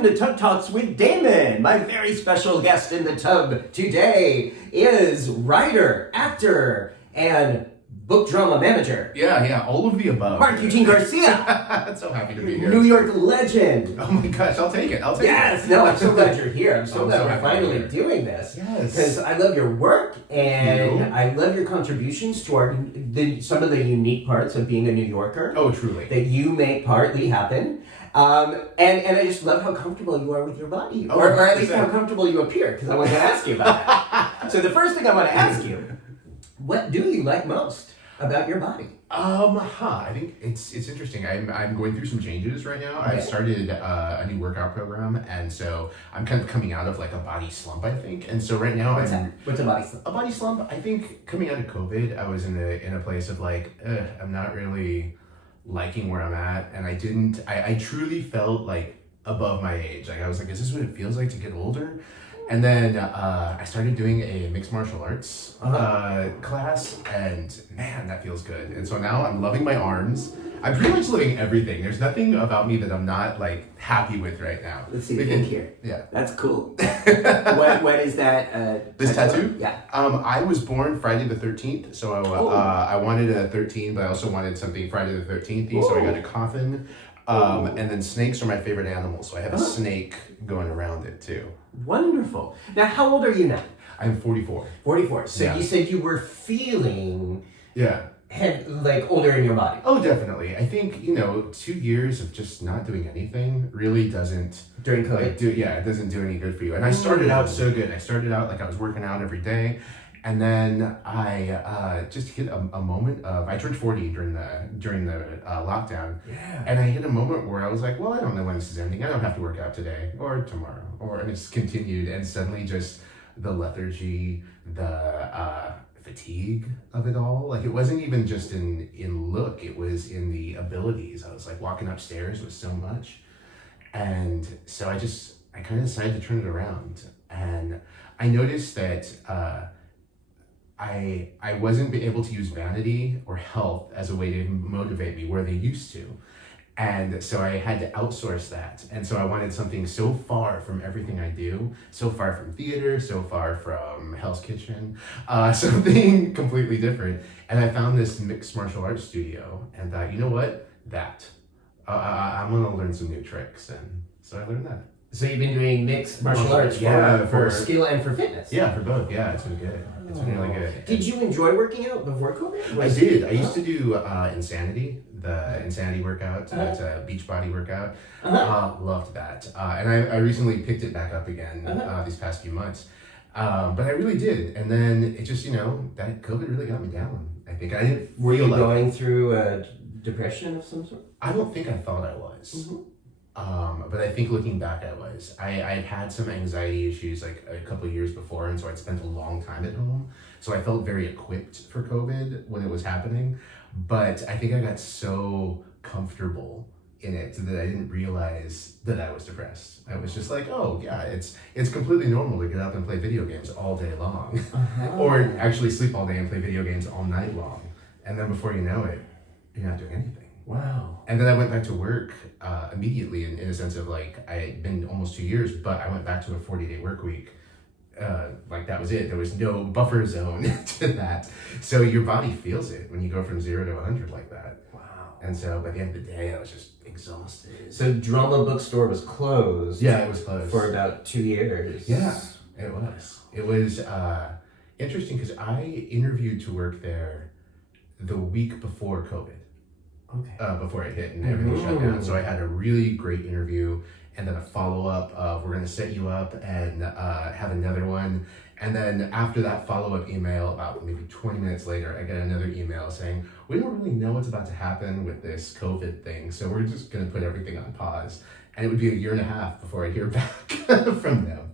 welcome to Tub Talks with Damon. My very special guest in the tub today is writer, actor, and book drama manager. Yeah, all of the above. Mark-Eugene Garcia. So happy to be here. New York legend. Oh my gosh, I'll take it. Yes, no, I'm so glad you're here. I'm so I'm glad so we're happy finally to be here. doing this. Yes. Because I love your work and I love your contributions to some of the unique parts of being a New Yorker. Oh, truly. That you make partly happen. And I just love how comfortable you are with your body. Oh, or at least how comfortable you appear, because I want to ask you about that. So the first thing I want to ask you, what do you like most about your body? I think it's interesting. I'm going through some changes right now. Okay. I've started a new workout program, and so I'm kind of coming out of like a body slump, I think. And so right now What's a body slump? A body slump. I think coming out of COVID, I was in a place of like, I'm not really liking where I'm at, and I truly felt like above my age. Like I was like, is this what it feels like to get older? And then I started doing a mixed martial arts class, and man, that feels good. And so now I'm loving my arms. I'm pretty much loving everything. There's nothing about me that I'm not like happy with right now. Let's see the pink here. Yeah. That's cool. What is that? This tattoo? Yeah. I was born Friday the 13th, so I wanted a 13, but I also wanted something Friday the 13th, so I got a coffin. And then snakes are my favorite animal, so I have a snake going around it too. Wonderful. Now, how old are you now? I'm 44. 44. So Yeah. you said you were feeling Yeah. like older in your body. Oh, definitely. I think, 2 years of just not doing anything really doesn't During COVID? it doesn't do any good for you. And I started out so good. I started out like I was working out every day. And then I just hit a moment of, I turned 40 during the lockdown. Yeah. And I hit a moment where I was like, well, I don't know when this is ending. I don't have to work out today or tomorrow. And it's continued. And suddenly just the lethargy, the fatigue of it all. Like it wasn't even just in look, it was in the abilities. I was like walking upstairs with so much. And so I kind of decided to turn it around. And I noticed that I wasn't able to use vanity or health as a way to motivate me where they used to. And so I had to outsource that. And so I wanted something so far from everything I do, so far from theater, so far from Hell's Kitchen, something completely different. And I found this mixed martial arts studio and thought, you know what, I'm gonna learn some new tricks. And so I learned that. So you've been doing mixed martial arts for skill and for fitness? Yeah, for both. Yeah, it's been good. It's been really good. Did you enjoy working out before COVID? I did. I used to do Insanity, the Insanity workout. It's a beach body workout. Loved that. And I recently picked it back up again these past few months. But I really did. And then it just, that COVID really got me down. I think I didn't Were you going through a depression of some sort? I don't think I thought I was. Mm-hmm. But I think looking back, I was. I'd had some anxiety issues like a couple of years before, and so I'd spent a long time at home. So I felt very equipped for COVID when it was happening. But I think I got so comfortable in it that I didn't realize that I was depressed. I was just like, oh yeah, it's completely normal to get up and play video games all day long. Or actually sleep all day and play video games all night long. And then before you know it, you're not doing anything. Wow. And then I went back to work immediately in a sense of like, I had been almost 2 years, but I went back to a 40-day work week. Like that was it. There was no buffer zone to that. So your body feels it when you go from 0 to 100 like that. Wow. And so by the end of the day, I was just exhausted. So Drama Bookstore was closed. Yeah, it was closed. For about 2 years. Yeah, it was. It was interesting because I interviewed to work there the week before COVID. Okay. Before it hit and everything shut down. So I had a really great interview and then a follow-up of we're going to set you up and have another one. And then after that follow-up email, about maybe 20 minutes later, I get another email saying, we don't really know what's about to happen with this COVID thing, so we're just going to put everything on pause. And it would be a year and a half before I hear back from them.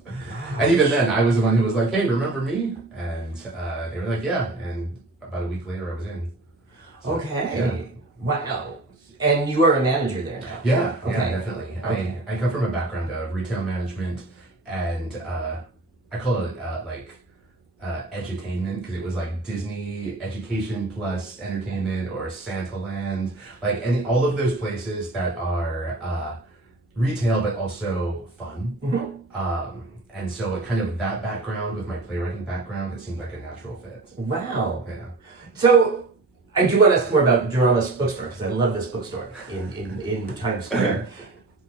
And even then, I was the one who was like, hey, remember me? And they were like, yeah. And about a week later, I was in. So, Okay. Yeah. Wow. And you are a manager there now? Yeah, Okay. yeah, definitely. Okay. I come from a background of retail management and I call it edutainment because it was like Disney education plus entertainment or Santa Land, like all of those places that are retail, but also fun. Mm-hmm. And so it kind of that background with my playwriting background, it seemed like a natural fit. Wow. Yeah. So I do want to ask more about Drama's bookstore because I love this bookstore in Times Square.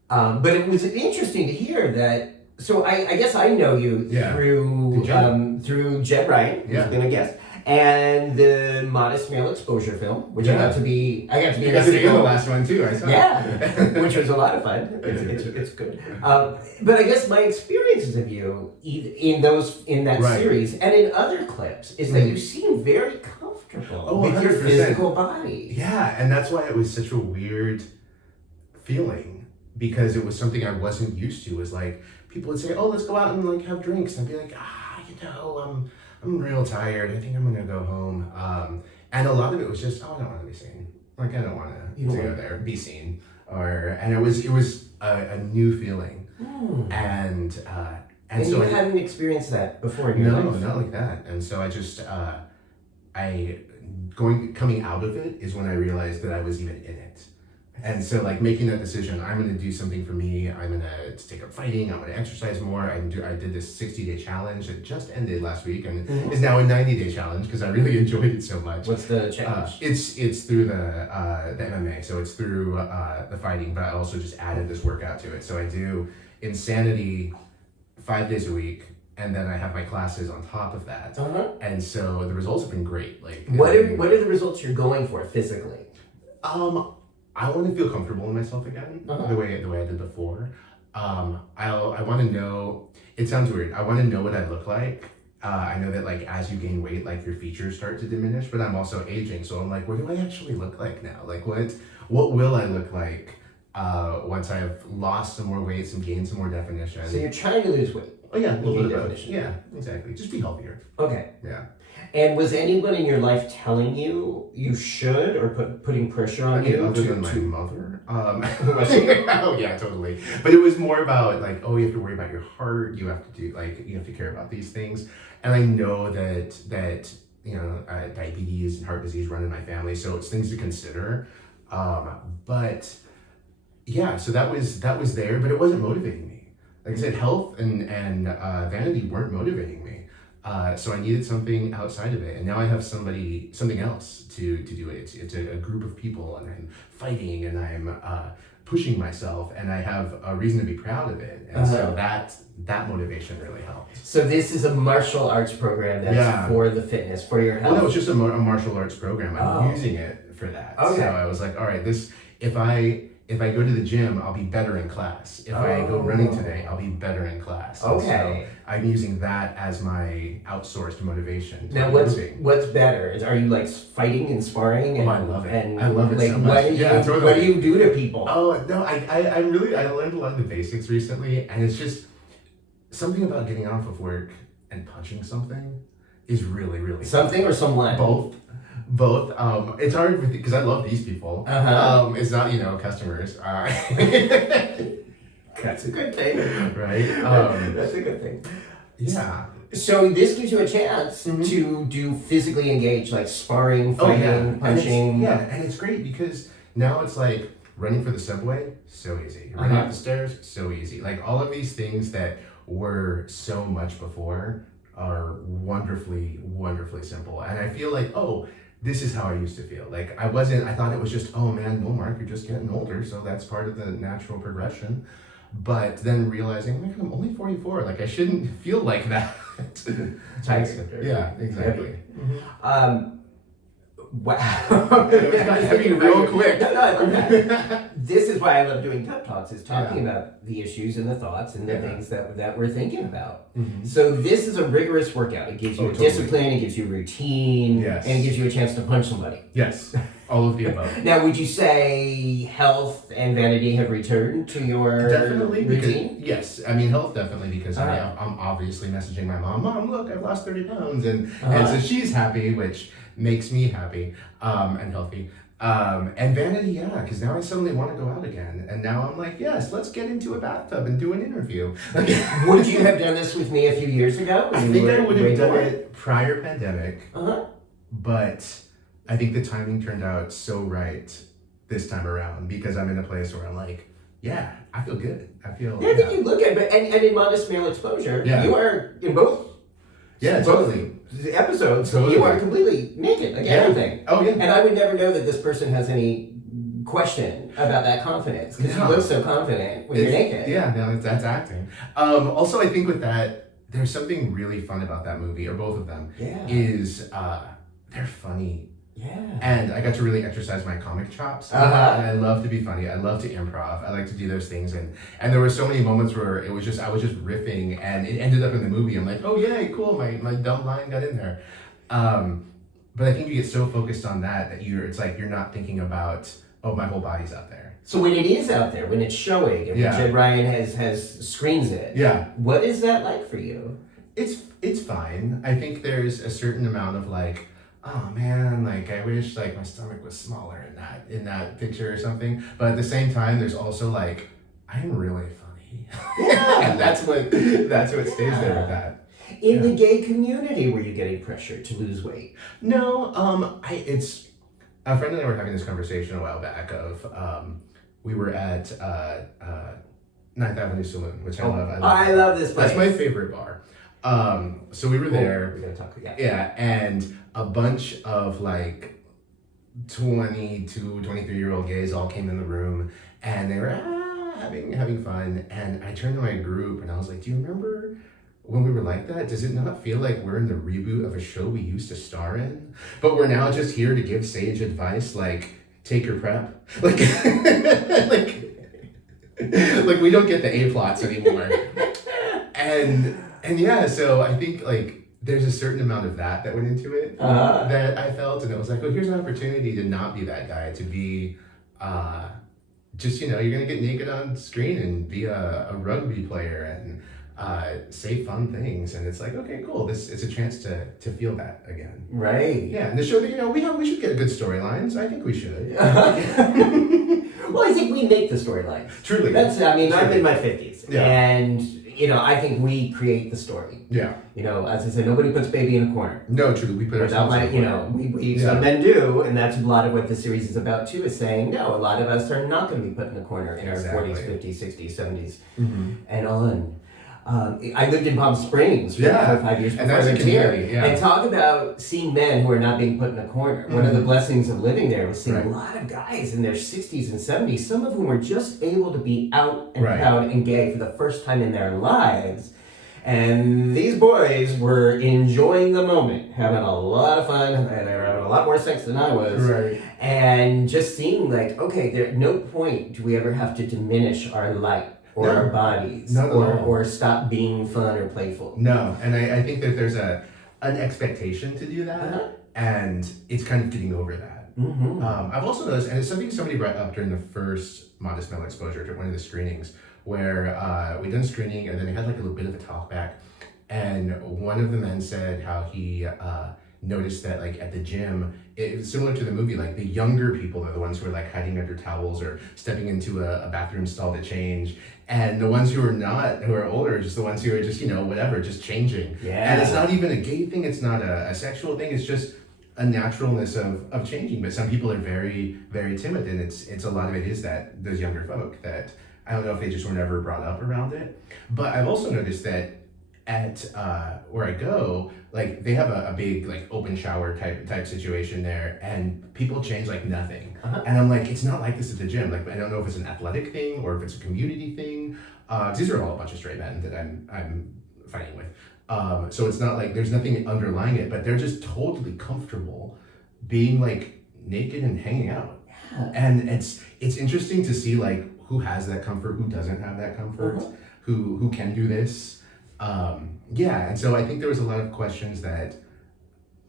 But it was interesting to hear that. So I guess I know you through Jed Ryan, who's been a guest, and the Modest Male Exposure film, which I got to be You got to be in the last one too, I saw. Yeah, which was a lot of fun. It's good. But I guess my experiences of you in that series and in other clips is that you seem very comfortable with your 100%. physical body. Yeah, and that's why it was such a weird feeling, because it was something I wasn't used to. It was like people would say, "Oh, let's go out and like have drinks." I'd be like, I'm real tired. I think I'm gonna go home. And a lot of it was just, I don't want to be seen. Like I don't want to go there, be seen. And it was a new feeling. And so you hadn't experienced that before in your life? No, not like that. And so I just coming out of it is when I realized that I was even in it. And so like making that decision, I'm going to do something for me. I'm going to take up fighting. I'm going to exercise more. I did this 60-day challenge that just ended last week and is now a 90-day challenge because I really enjoyed it so much. What's the challenge? It's through the MMA. So it's through the fighting, but I also just added this workout to it. So I do Insanity 5 days a week. And then I have my classes on top of that. And so the results have been great. Like what are the results you're going for physically? I want to feel comfortable in myself again, the way I did before. I want to know. It sounds weird. I want to know what I look like. I know that like as you gain weight, like your features start to diminish. But I'm also aging, so I'm like, what do I actually look like now? Like what will I look like once I've lost some more weight, gained some more definition? So you're trying to lose weight. Oh yeah, a little bit of definition. Yeah, exactly. Just be healthier. Okay. Yeah. And was anyone in your life telling you should or putting pressure on you? Other than my mother. Oh yeah, totally. But it was more about like, oh, you have to worry about your heart. You have to care about these things. And I know that diabetes and heart disease run in my family, so it's things to consider. But yeah, so that was there, but it wasn't motivating me. Like I said, health and vanity weren't motivating me. So I needed something outside of it, and now I have something else to do it. It's a group of people, and I'm fighting, and I'm pushing myself, and I have a reason to be proud of it. And so that motivation really helped. So this is a martial arts program that's for the fitness, for your health. Well, no, it's just a martial arts program. I'm using it for that. Okay. So I was like, all right, if I go to the gym, I'll be better in class. If I go running today, I'll be better in class. Okay. So I'm using that as my outsourced motivation. Now, what's better? Are you like fighting and sparring? And, I love it. And I love it like, so much. What do you do to people? Oh no, I learned a lot of the basics recently, and it's just something about getting off of work and punching something is really, really something or someone. Both. It's hard because I love these people. It's not customers. That's a good thing, right? That's a good thing. Yeah. So this gives you a chance to do physically engaged, like sparring, fighting, punching. And it's great because now it's like running for the subway, so easy. Running up the stairs, so easy. Like all of these things that were so much before are wonderfully, wonderfully simple. And I feel like, this is how I used to feel. Like I thought it was just, oh man, no, Mark, you're just getting older, so that's part of the natural progression. But then realizing, oh my God, I'm only 44. Like I shouldn't feel like that. Yeah, exactly. Wow. It got heavy real quick. This is why I love doing Tub Talks, is talking about the issues and the thoughts and the things that we're thinking about. So this is a rigorous workout. It gives you discipline, it gives you routine, and it gives you a chance to punch somebody. Yes, all of the above. Now, would you say health and vanity have returned to your routine? Yes, I mean health definitely because I'm obviously messaging my mom, look, I've lost 30 pounds, and so she's happy, which makes me happy and healthy. And vanity, because now I suddenly want to go out again. And now I'm like, yes, let's get into a bathtub and do an interview. Would you have done this with me a few years ago? I think I would have done it prior pandemic. But I think the timing turned out so right this time around because I'm in a place where I'm like, I feel good. I feel. Yeah, I think you look good, but and in Modest Male Exposure, you are in both. Yeah, totally. Episodes, you are completely naked, like everything. Oh yeah. And I would never know that this person has any question about that confidence because you look so confident when you're naked. Yeah, no, that's acting. Also, I think with that, there's something really fun about that movie, or both of them. Yeah. Is they're funny. Yeah. And I got to really exercise my comic chops. And I love to be funny. I love to improv. I like to do those things. And there were so many moments where I was just riffing, and it ended up in the movie. I'm like, oh yay, cool. My dumb line got in there. But I think you get so focused on that it's like you're not thinking about, oh, my whole body's out there. So when it is out there, when it's showing, and when Jed Ryan has screens it, what is that like for you? It's fine. I think there's a certain amount of like, oh man, like I wish like my stomach was smaller in that picture or something. But at the same time, there's also like, I'm really funny. Yeah. And that's what stays there with that. In the gay community, were you getting pressured to lose weight? No, it's a friend and I were having this conversation a while back of we were at 9th Avenue Saloon, which I love. I love this place. That's my favorite bar. So we were there. We're gonna talk. Yeah, and a bunch of like 22, 23-year-old gays all came in the room, and they were having fun. And I turned to my group and I was like, "Do you remember when we were like that? Does it not feel like we're in the reboot of a show we used to star in, but we're now just here to give sage advice, like take your prep, like like we don't get the A plots anymore." And yeah, so I think like there's a certain amount of that went into it that I felt, and it was like, oh, here's an opportunity to not be that guy, to be just, you're gonna get naked on screen and be a rugby player and say fun things, and it's like, okay, cool, it's a chance to feel that again. Right. Yeah, and to show that we should get good storylines. I think we should. Well, I think we make the storylines. Truly. I'm in my 50s, and I think we create the story. Yeah. As I said, nobody puts baby in a corner. No, truly, we put ourselves in a corner. Some men do, and that's a lot of what the series is about too, is saying, no, a lot of us are not going to be put in a corner in our 40s, 50s, 60s, 70s, and on. I lived in Palm Springs for 5 years before I lived here. And talk about seeing men who are not being put in a corner. One of the blessings of living there was seeing a lot of guys in their 60s and 70s, some of whom were just able to be out and proud and gay for the first time in their lives. And these boys were enjoying the moment, having a lot of fun, and they were having a lot more sex than I was. Right. And just seeing like, okay, at no point do we ever have to diminish our light or our bodies, or stop being fun or playful. No, and I think that there's an expectation to do that, and it's kind of getting over that. I've also noticed, and it's something somebody brought up during the first Modest Male Exposure, during one of the screenings, where we done screening, and then they had like a little bit of a talk back, and one of the men said how he noticed that like at the gym, it's similar to the movie, like the younger people are the ones who are like hiding under towels or stepping into a bathroom stall to change, and the ones who are older are just the ones who are just whatever, just changing. And it's not even a gay thing, it's not a sexual thing, it's just a naturalness of changing. But some people are very, very timid, and it's a lot of it is that those younger folk that I don't know if they just were never brought up around it. But I've also noticed that at where I go, like they have a big like open shower type situation there, and people change like nothing. And I'm like, it's not like this at the gym. Like I don't know if it's an athletic thing or if it's a community thing. These are all a bunch of straight men that I'm fighting with. So it's not like there's nothing underlying it, but they're just totally comfortable being like naked and hanging out. And it's interesting to see like who has that comfort, who doesn't have that comfort, who can do this. And so I think there was a lot of questions that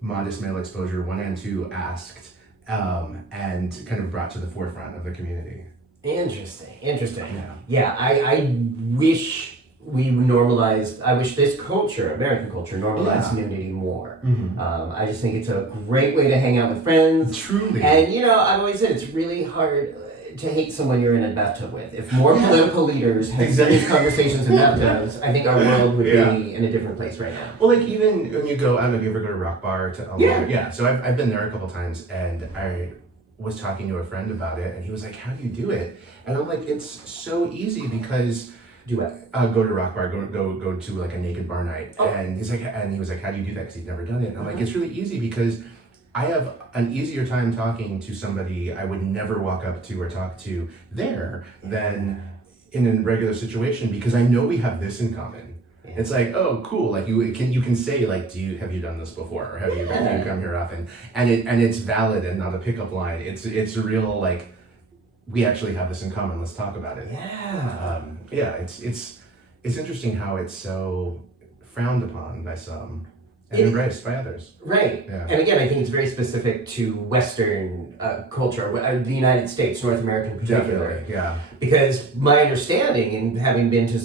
Modest Male Exposure 1 and 2 asked, and kind of brought to the forefront of the community. Interesting. Yeah, I wish we normalized, I wish this culture, American culture, normalized nudity more. I just think it's a great way to hang out with friends. Truly. And I've always said it's really hard to hate someone you're in a bathtub with. If more political leaders had these conversations in bathtubs, I think our world would be in a different place right now. Well, like even when you go, I don't know if you ever go to Rock Bar to so I've been there a couple times, and was talking to a friend about it, and he was like, "How do you do it?" And I'm like, "It's so easy because Do what? go to rock bar, go to like a naked bar night." Oh. And he was like, "How do you do that?" Because he'd never done it. And I'm like, "It's really easy because I have an easier time talking to somebody I would never walk up to or talk to there than in a regular situation because I know we have this in common." It's like, oh, cool. Like you can say like, have you done this before, or have you come here often? And it's valid and not a pickup line. It's a real like, we actually have this in common. Let's talk about it. Yeah. It's interesting how it's so frowned upon by some and embraced by others. Right. Yeah. And again, I think it's very specific to Western culture, the United States, North America in particular. Definitely. Yeah. Because my understanding, and having been to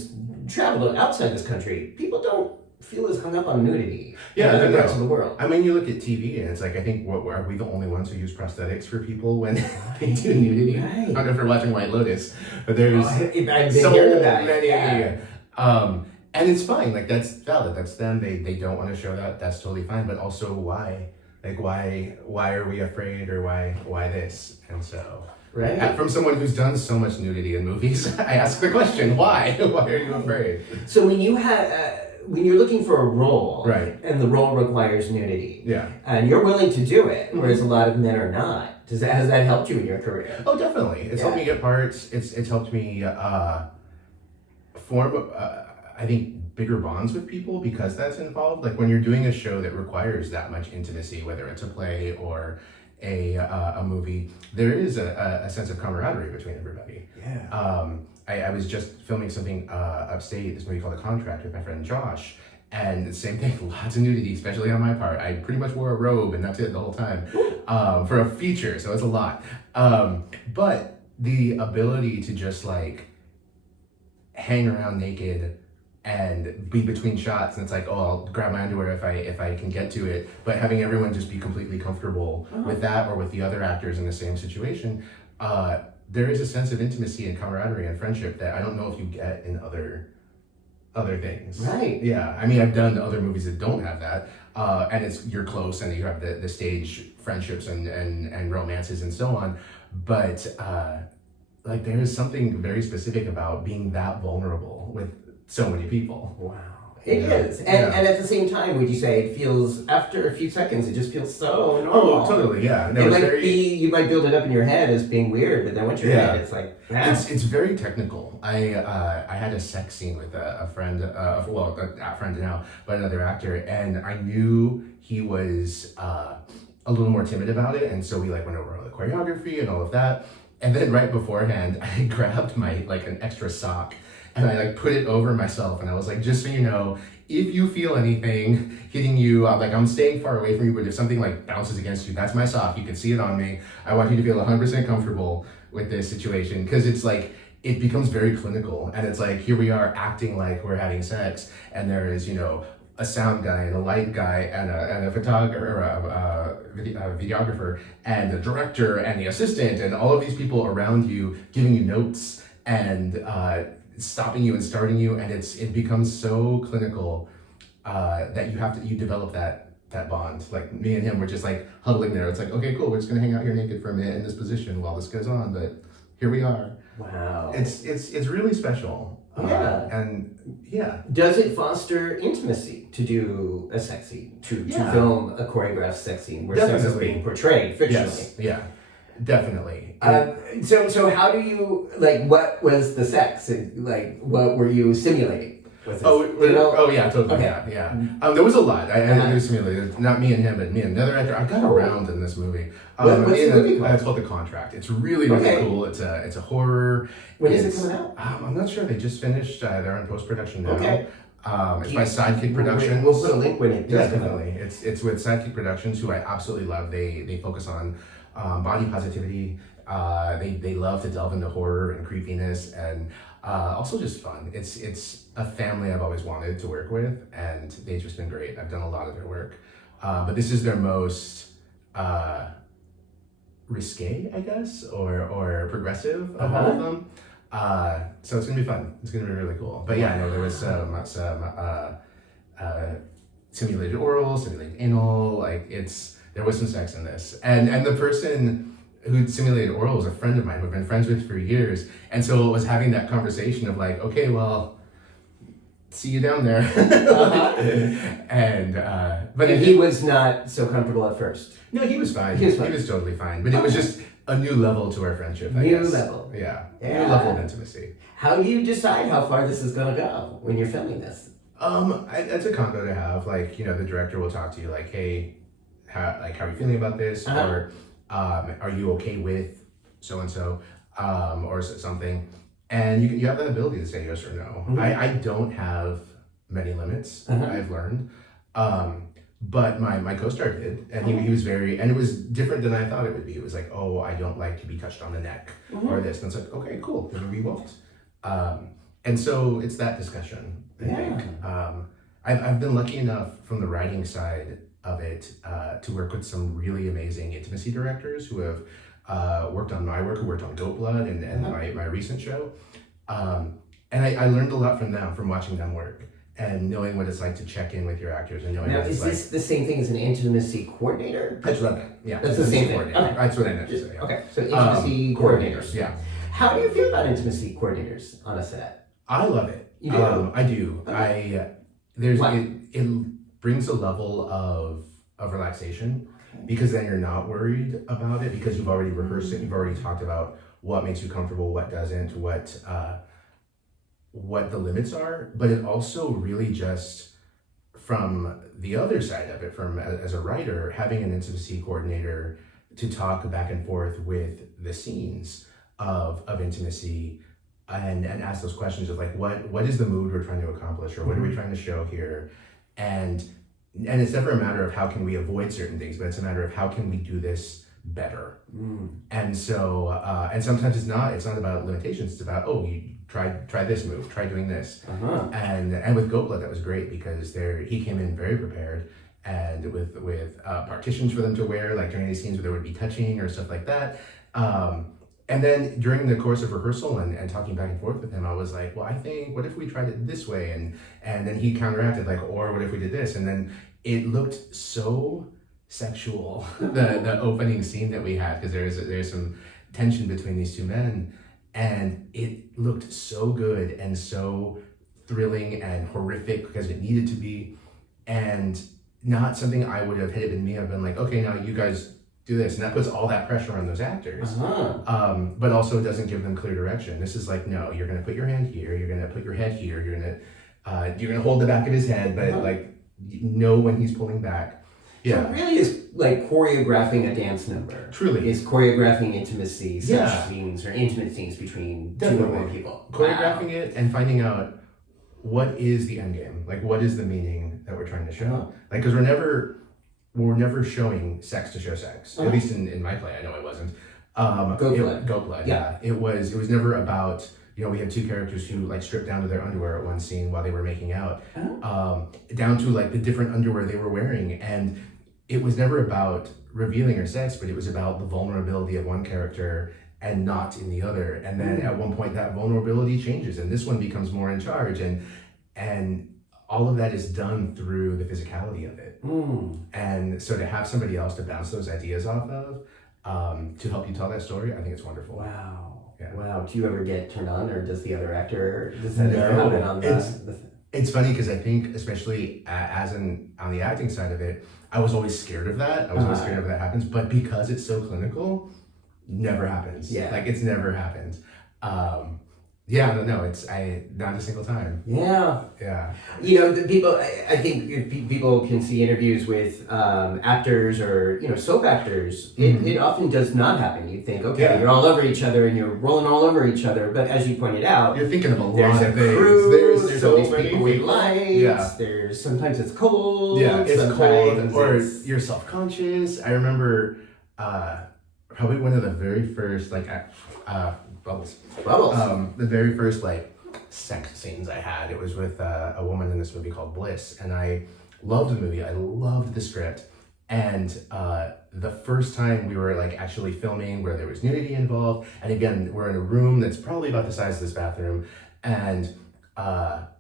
travel outside this country, people don't feel as hung up on nudity in other parts of the world. I mean, you look at TV and it's like, I think, are we the only ones who use prosthetics for people when they do nudity? Right. I don't know if you're watching White Lotus, but there's I've been so hearing about many. it. Yeah. And it's fine. Like, that's valid. That's them. They don't want to show that. That's totally fine. But also, why? Like, why are we afraid, or why this? And so, Right. From someone who's done so much nudity in movies, I ask the question, why? Why are you afraid? So when you're looking for a role, Right. and the role requires nudity, Yeah. and you're willing to do it, whereas a lot of men are not, has that helped you in your career? Oh, definitely. It's helped me get parts. It's helped me form, I think, bigger bonds with people because that's involved. Like when you're doing a show that requires that much intimacy, whether it's a play or a movie, there is a sense of camaraderie between everybody. Yeah. I was just filming something upstate, this movie called The Contract with my friend Josh, and the same thing, lots of nudity, especially on my part. I pretty much wore a robe and that's it the whole time for a feature, so it's a lot. But the ability to just like hang around naked and be between shots, and it's like, oh, I'll grab my underwear if I can get to it, but having everyone just be completely comfortable with that or with the other actors in the same situation, there is a sense of intimacy and camaraderie and friendship that I don't know if you get in other things. Right. Yeah. I mean, I've done other movies that don't have that, and you're close and you have the stage friendships and romances and so on, but like there is something very specific about being that vulnerable with so many people. Wow. It is. And at the same time, would you say it feels, after a few seconds, it just feels so normal? Oh, totally, yeah. No, you might build it up in your head as being weird, but then once you're in it, it's like, it's very technical. I had a sex scene with a friend, a friend now, but another actor, and I knew he was a little more timid about it, and so we like went over all the choreography and all of that, and then right beforehand, I grabbed an extra sock, and I like put it over myself, and I was like, just so you know, if you feel anything hitting you, I'm staying far away from you, but if something like bounces against you, that's my sock. You can see it on me. I want you to feel 100% comfortable with this situation, because it's like, it becomes very clinical, and it's like, here we are acting like we're having sex, and there is, a sound guy and a light guy and a photographer, a videographer, and a director and the assistant, and all of these people around you giving you notes and stopping you and starting you, and it becomes so clinical that you develop that bond. Like me and him were just like huddling there. It's like, okay, cool, we're just gonna hang out here naked for a minute in this position while this goes on, but here we are. Wow. It's really special. Does it foster intimacy to do a sex scene, to film a choreographed sex scene where sex is being portrayed fictionally? Yes, yeah. Definitely. So how do you, what was the sex? What were you simulating? Yeah, totally. Okay. Yeah. There was a lot. I simulated, not me and him, but me and another actor. I got around in this movie. What's the movie called? It's called The Contract. It's really, really cool. It's a horror. When is it coming out? I'm not sure. They just finished. They're in post-production now. Okay. It's by Sidekick Productions. We'll put a link when it does come out. Definitely. It's with Sidekick Productions, who I absolutely love. They focus on body positivity. They love to delve into horror and creepiness, and also just fun. It's a family I've always wanted to work with, and they've just been great. I've done a lot of their work, but this is their most risque, I guess, or progressive of all of them. So it's gonna be fun. It's gonna be really cool. But yeah, no, there was some simulated oral, simulated anal. There was some sex in this, and the person who simulated oral was a friend of mine who I've been friends with for years. And so it was having that conversation of like, okay, well, see you down there. But he was not so comfortable at first. No, he was fine. He was totally fine. But it was just a new level to our friendship, I guess. Level. Yeah. New level of intimacy. How do you decide how far this is going to go when you're filming this? That's a convo to have. Like, you know, the director will talk to you like, hey, how are you feeling about this? Or are you okay with so-and-so? Or something. And you have that ability to say yes or no. I don't have many limits, I've learned. But my co-star did, and he was very, and it was different than I thought it would be. It was like, oh, I don't like to be touched on the neck or this. And it's like, okay, cool, then we won't. And so it's that discussion, I think. I've been lucky enough from the writing side of it to work with some really amazing intimacy directors who have worked on my work, who worked on Goat Blood and my recent show. And I learned a lot from them, from watching them work and knowing what it's like to check in with your actors and knowing now, what it's like. Is this the same thing as an intimacy coordinator? That's what I meant. Yeah. That's the same thing. Okay. That's what I meant to say. Yeah. Okay, so intimacy coordinators. Yeah. How do you feel about intimacy coordinators on a set? I love it. You do? I do. Okay. It brings a level of relaxation because then you're not worried about it because you've already rehearsed it. You've already talked about what makes you comfortable, what doesn't, what the limits are. But it also really just, from the other side of it, from as a writer, having an intimacy coordinator to talk back and forth with the scenes of intimacy and ask those questions of like, what is the mood we're trying to accomplish, or what are we trying to show here? And it's never a matter of how can we avoid certain things, but it's a matter of how can we do this better. And so and sometimes it's not about limitations. It's about, oh, you try this move, try doing this. And with Goat Blood, that was great because he came in very prepared and with partitions for them to wear, like during these scenes where there would be touching or stuff like that. And then during the course of rehearsal and talking back and forth with him, I was like, well, I think, what if we tried it this way? And then he counteracted, like, or what if we did this? And then it looked so sexual, the opening scene that we had, because there's some tension between these two men. And it looked so good and so thrilling and horrific because it needed to be. And not something I would have, had it been me, I've been like, okay, now you guys do this, and that puts all that pressure on those actors. But also it doesn't give them clear direction. This is like, no, you're gonna put your hand here, you're gonna put your head here, you're gonna hold the back of his head, but like know when he's pulling back. Yeah. So it really is like choreographing a dance number. Truly. Is choreographing intimacy, such scenes or intimate scenes between two or more people. Choreographing it and finding out what is the end game, like what is the meaning that we're trying to show. Like, because we're never showing sex to show sex. At least in my play, I know it wasn't. Goat Blood. Yeah. It was never about, you know, we had two characters who like stripped down to their underwear at one scene while they were making out, down to like the different underwear they were wearing. And it was never about revealing her sex, but it was about the vulnerability of one character and not in the other. And then at one point that vulnerability changes and this one becomes more in charge. And all of that is done through the physicality of it. And so to have somebody else to bounce those ideas off of, to help you tell that story, I think it's wonderful. Wow. Yeah. Wow. Do you ever get turned on, or does the other actor decide to happen on It's funny because I think, especially on the acting side of it, I was always scared of that. I was always scared of that happens, but because it's so clinical, never happens. Yeah. Like it's never happened. Yeah, no, not a single time. Yeah. Yeah. You know, the people, I think if people can see interviews with actors or, you know, soap actors, it often does not happen. You think, okay, you're all over each other and you're rolling all over each other. But as you pointed out, you're thinking of a lot there's of a things. crew, There's so so these many people with people. lights, Yeah. sometimes it's cold. Yeah, it's cold, or it's... you're self-conscious. I remember probably one of the very first, like, Bubbles. The very first, like, sex scenes I had, it was with a woman in this movie called Bliss, and I loved the movie. I loved the script, and the first time we were like actually filming where there was nudity involved, and again we're in a room that's probably about the size of this bathroom, and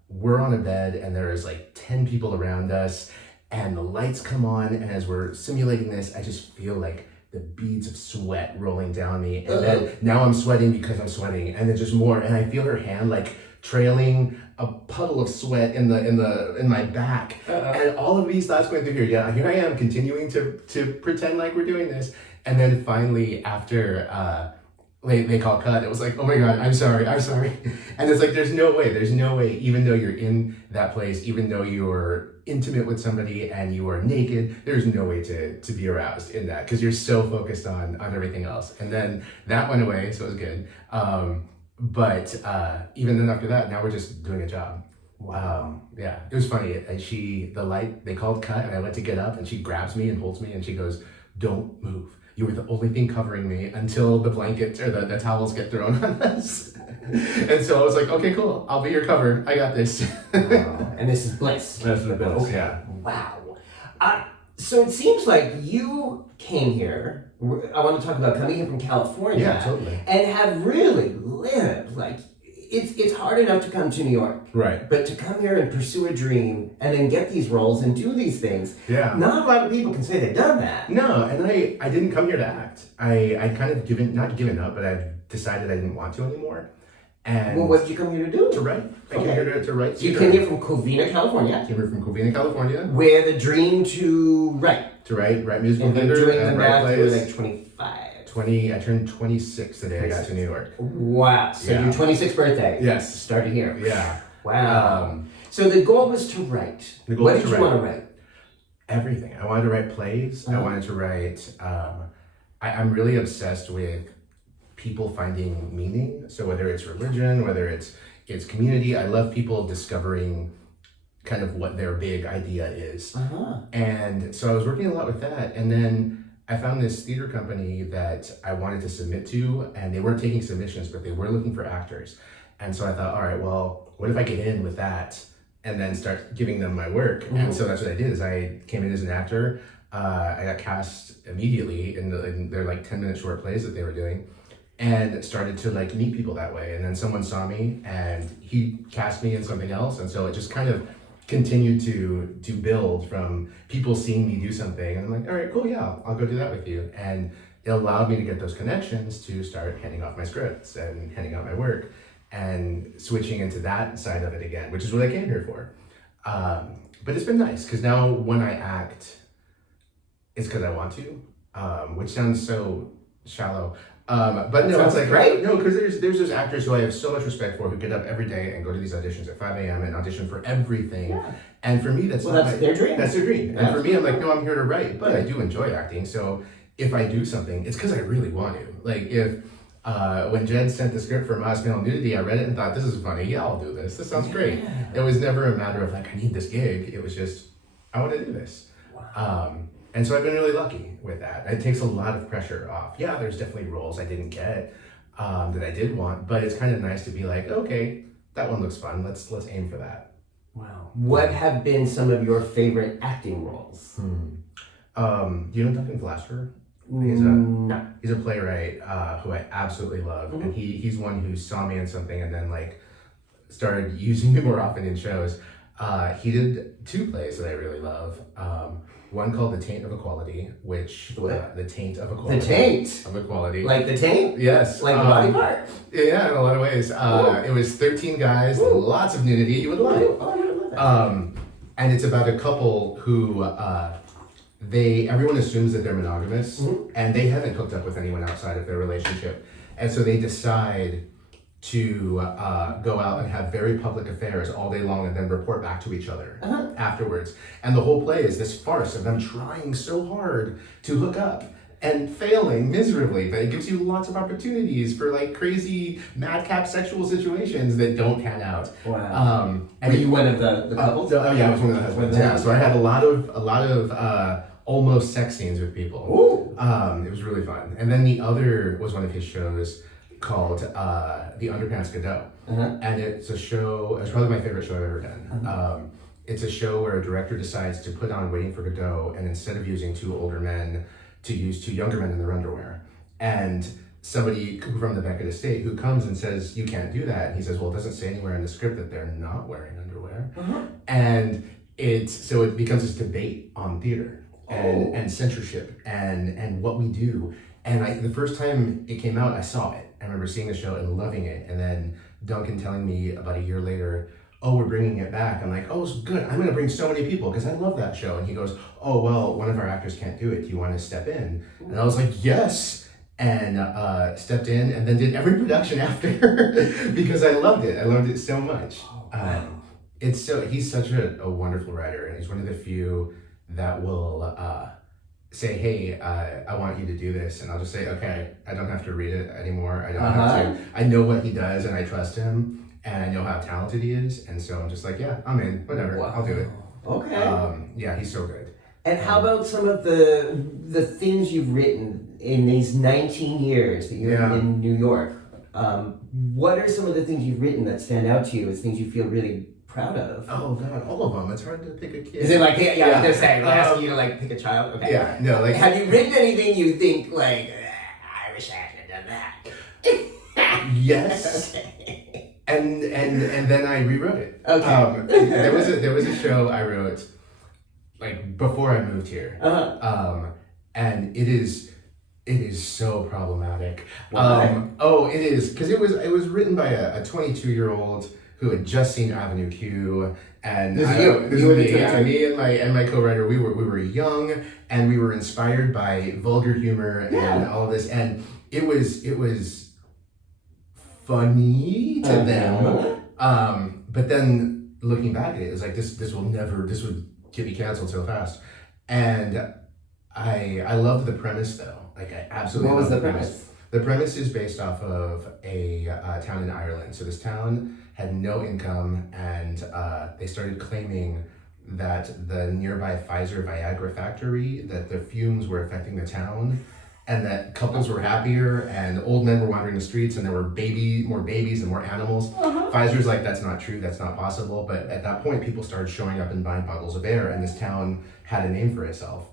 we're on a bed and there is like 10 people around us, and the lights come on, and as we're simulating this, I just feel like the beads of sweat rolling down me, and then now I'm sweating because I'm sweating, and then just more, and I feel her hand like trailing a puddle of sweat in my back, and all of these thoughts going through here. Yeah, here I am continuing to pretend like we're doing this, and then finally after they call cut, it was like, oh my God, I'm sorry, and it's like there's no way, even though you're in that place, even though you're intimate with somebody and you are naked, there's no way to be aroused in that because you're so focused on everything else. And then that went away, so it was good. But even then after that, now we're just doing a job. Wow. Yeah, it was funny. They called cut, and I went to get up, and she grabs me and holds me, and she goes, "Don't move. You were the only thing covering me until the blankets or the towels get thrown on us." And so I was like, "Okay, cool. I'll be your cover. I got this." Wow. And this is bliss. That's the bliss. Yeah. Wow. So it seems like you came here. I want to talk about coming here from California. Yeah, totally. And have really lived like. It's hard enough to come to New York. Right. But to come here and pursue a dream and then get these roles and do these things, not a lot of people can say they've done that. No, and I didn't come here to act. I kind of not given up, but I've decided I didn't want to anymore. And well, what did you come here to do? To write. I came here to write. So you came here from Covina, California. I came here from Covina, California. Where the dream to write. To write musical and theater, doing and the write math, plays. you were like 25. I turned 26 the day I got to New York. Wow. So your 26th birthday. Yes. Started here. Yeah. Wow. So the goal was to write. What did you want to write? Everything. I wanted to write plays. I wanted to write, I'm really obsessed with people finding meaning. So whether it's religion, whether it's community, I love people discovering kind of what their big idea is. And so I was working a lot with that. And then I found this theater company that I wanted to submit to, and they weren't taking submissions, but they were looking for actors. And so I thought, all right, well, what if I get in with that and then start giving them my work? And so that's what I did, is I came in as an actor. I got cast immediately in their like 10-minute short plays that they were doing, and started to like meet people that way. And then someone saw me and he cast me in something else. And so it just kind of continued to build from people seeing me do something, and I'm like, all right, cool, yeah, I'll go do that with you. And it allowed me to get those connections to start handing off my scripts and handing out my work and switching into that side of it again, which is what I came here for. But it's been nice because now when I act, it's because I want to, which sounds so shallow. But no, it's like, great. No, because there's those actors who I have so much respect for who get up every day and go to these auditions at 5 a.m. and audition for everything. Yeah. And for me, that's their dream. That's their dream. And for me, I'm like, no, I'm here to write, but I do enjoy acting. So if I do something, it's because I really want to. Like if when Jed sent the script for Nudity, I read it and thought, this is funny. Yeah, I'll do this. This sounds great. It was never a matter of like, I need this gig. It was just, I want to do this. Wow. And so I've been really lucky with that. It takes a lot of pressure off. Yeah, there's definitely roles I didn't get that I did want, but it's kind of nice to be like, okay, that one looks fun. Let's aim for that. Wow. What have been some of your favorite acting roles? Do you know Duncan Glasper? No. He's a playwright who I absolutely love, and he's one who saw me in something and then like started using me more often in shows. He did 2 plays that I really love. One called The Taint of Equality, which the Taint of Equality. The Taint of Equality. Like the taint? Yes. Like the body part? Yeah, in a lot of ways. It was 13 guys, lots of nudity. You would love it. Oh, I would love that. And it's about a couple who everyone assumes that they're monogamous, and they haven't hooked up with anyone outside of their relationship, and so they decide to go out and have very public affairs all day long and then report back to each other afterwards. And the whole play is this farce of them trying so hard to hook up and failing miserably, but it gives you lots of opportunities for like crazy madcap sexual situations that don't pan out. Wow. Were you one of the couples? Yeah, I was one of the husbands. Yeah, so I had a lot of almost sex scenes with people. It was really fun. And then the other was one of his shows called The Underpants Godot. And it's a show, it's probably my favorite show I've ever done. It's a show where a director decides to put on Waiting for Godot, and instead of using 2 older men, to use 2 younger men in their underwear. And somebody from the Beckett estate who comes and says, you can't do that. And he says, well, it doesn't say anywhere in the script that they're not wearing underwear. And it becomes this debate on theater. and censorship and what we do. And the first time it came out, I saw it. I remember seeing the show and loving it. And then Duncan telling me about a year later, oh, we're bringing it back. I'm like, oh, it's good. I'm going to bring so many people because I love that show. And he goes, oh, well, one of our actors can't do it. Do you want to step in? And I was like, yes. And stepped in and then did every production after because I loved it. I loved it so much. He's such a wonderful writer. And he's one of the few that will say, hey, I want you to do this. And I'll just say, okay, I don't have to read it anymore. I don't have to. I know what he does and I trust him. And I know how talented he is, and so I'm just like, yeah, I'm in, whatever, I'll do it. Okay. Yeah, he's so good. And how about some of the things you've written in these 19 years that you're in New York? What are some of the things you've written that stand out to you as things you feel really proud of? Oh God, all of them. It's hard to pick a kid. Is it like, yeah. They're saying, ask you to like pick a child? Okay. Yeah, no, like. Have you written anything you think like, I wish I had done that? Yes. And then I rewrote it. Okay. There was a show I wrote like before I moved here. And it is so problematic. Why? It is because it was written by a 22-year-old who had just seen Avenue Q, and this is me. Yeah, me and my co-writer. We were young and we were inspired by vulgar humor and all of this, and it was funny to them, but then looking back at it, it was like this would get me canceled so fast. And I loved the premise though. Like I absolutely. What was the premise? The premise is based off of a town in Ireland. So this town had no income, and they started claiming that the nearby Pfizer Viagra factory, that the fumes were affecting the town, and that couples were happier, and old men were wandering the streets, and there were more babies and more animals. Pfizer's like, that's not true, that's not possible. But at that point, people started showing up and buying bottles of air, and this town had a name for itself.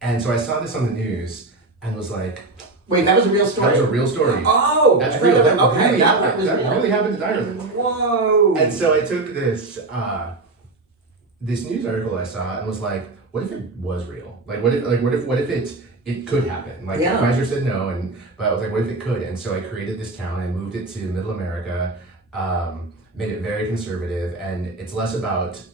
And so I saw this on the news and was like, wait, that was a real story? That was a real story. Oh! That's real. That That really happened in Ireland. Whoa! And so I took this news article I saw and was like, what if it was real? What if it could happen? Like Pfizer said no, but I was like, what if it could? And so I created this town and moved it to Middle America, made it very conservative, and it's less about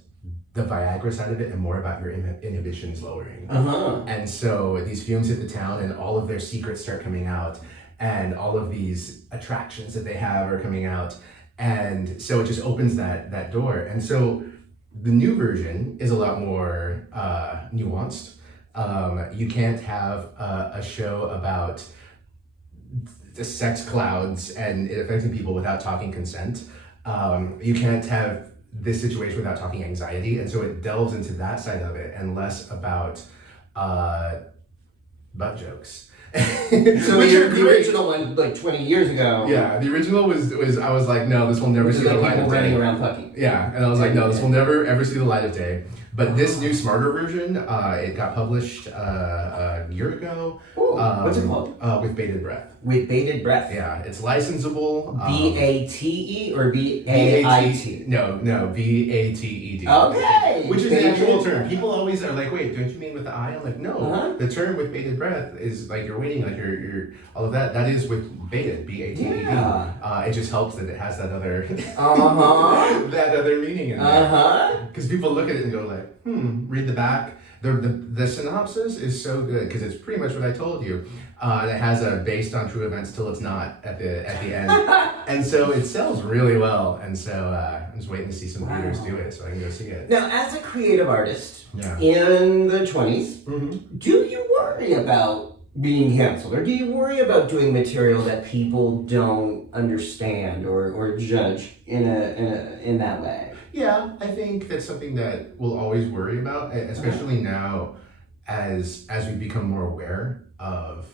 the Viagra side of it and more about your inhibitions lowering. And so these fumes hit the town and all of their secrets start coming out, and all of these attractions that they have are coming out. And so it just opens that door. And so the new version is a lot more nuanced. You can't have a show about the sex clouds and it affecting people without talking consent. You can't have this situation without talking anxiety. And so it delves into that side of it and less about butt jokes. So the original one, like 20 years ago. Yeah, the original was I was like, no, this will never see the light of day. Running around fucking. Yeah, and I was like, no, this will never ever see the light of day. But this new smarter version, it got published a year ago. Ooh, what's it called? With Bated Breath. With Bated Breath? Yeah, it's licensable. BATE or BAIT? No, BATED. Okay. Which is the actual term. People always are like, wait, don't you mean with the I? I'm like, no. The term with bated breath is like you're waiting, like you're all of that. That is with bated, BATED. Yeah. It just helps that it has that other that other meaning in there. Because people look at it and go like, read the back. The synopsis is so good because it's pretty much what I told you. And it has a based on true events till it's not at the end. And so it sells really well. And so I'm just waiting to see some theaters do it so I can go see it. Now, as a creative artist in the 20s, do you worry about being canceled? Or do you worry about doing material that people don't understand or judge in that way? Yeah, I think that's something that we'll always worry about, especially now as we become more aware of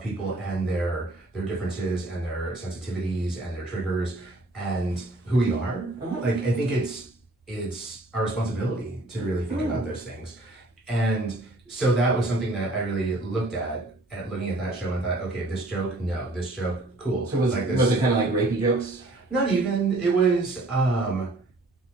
people and their differences and their sensitivities and their triggers and who we are. Like I think it's our responsibility to really think about those things. And so that was something that I really looked at looking at that show and thought, okay, this joke, cool. So was it kind of like rapey jokes? Not even. It was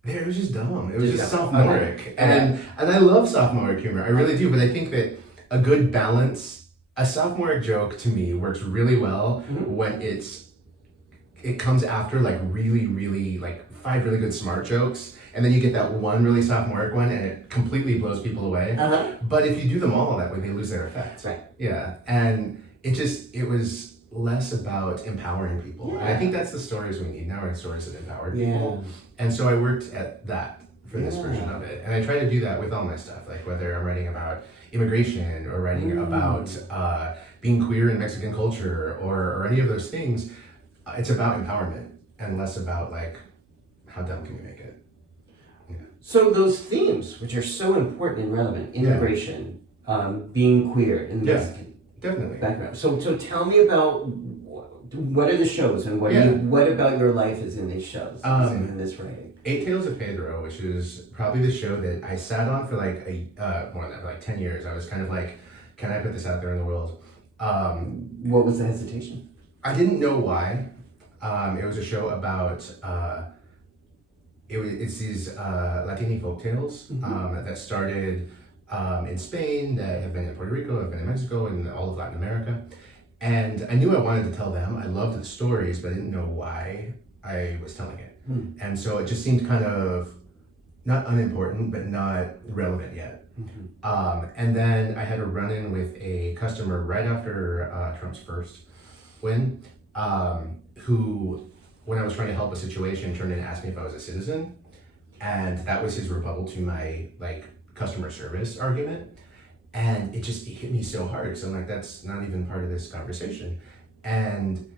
it was just dumb. It was just sophomoric. And I love sophomoric humor. I really do. But I think that a good balance. A sophomoric joke to me works really well when it comes after like really like 5 really good smart jokes, and then you get that one really sophomoric one and it completely blows people away. But if you do them all that way, they lose their effect. Right. Yeah. And it was less about empowering people. And I think that's the stories we need now, are stories that empower people. And so I worked at that for this version of it. And I try to do that with all my stuff, like whether I'm writing about immigration or writing about being queer in Mexican culture or any of those things. It's about empowerment and less about like, how dumb can we make it? Yeah. So those themes, which are so important and relevant, immigration, being queer in the Mexican background. So tell me about what are the shows and what about your life is in these shows, in this writing? Eight Tales of Pedro, which is probably the show that I sat on for like more than that, for like 10 years. I was kind of like, can I put this out there in the world? What was the hesitation? I didn't know why. It was a show about it's these Latiné folktales that started in Spain, that have been in Puerto Rico, have been in Mexico, and all of Latin America. And I knew I wanted to tell them. I loved the stories, but I didn't know why I was telling it. And so it just seemed kind of not unimportant, but not relevant yet. And then I had a run-in with a customer right after Trump's first win, who, when I was trying to help a situation, turned in and asked me if I was a citizen. And that was his rebuttal to my like customer service argument. And it hit me so hard. So I'm like, that's not even part of this conversation. And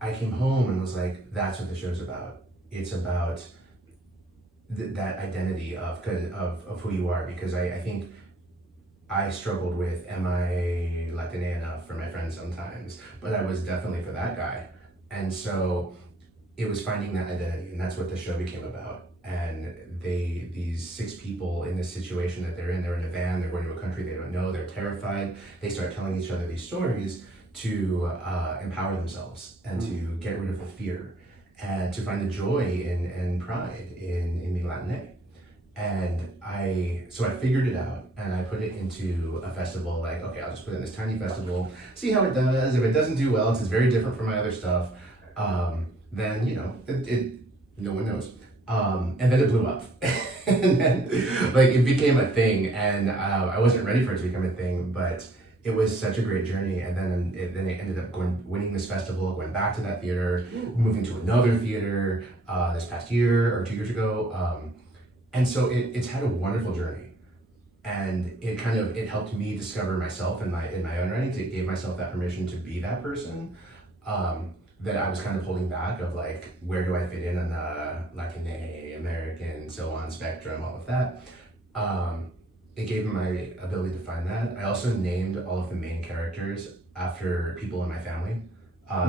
I came home and was like, that's what the show's about. It's about that identity of who you are, because I think I struggled with, am I Latiné enough for my friends sometimes? But I was definitely for that guy. And so it was finding that identity, and that's what the show became about. And these 6 people in this situation that they're in a van, they're going to a country they don't know, they're terrified. They start telling each other these stories to empower themselves and to get rid of the fear and to find the joy and pride in being Latiné. And so I figured it out and I put it into a festival, like, okay, I'll just put it in this tiny festival, see how it does. If it doesn't do well, 'cause it's very different from my other stuff, then, no one knows. And then it blew up. And then, like, it became a thing, and I wasn't ready for it to become a thing, but it was such a great journey. And then it ended up winning this festival, going back to that theater, moving to another theater this past year or 2 years ago. And so it's had a wonderful journey, and it helped me discover myself in my own writing. It gave myself that permission to be that person that I was kind of holding back, of like, where do I fit in on the Latiné, American, so on spectrum, all of that. It gave me my ability to find that. I also named all of the main characters after people in my family.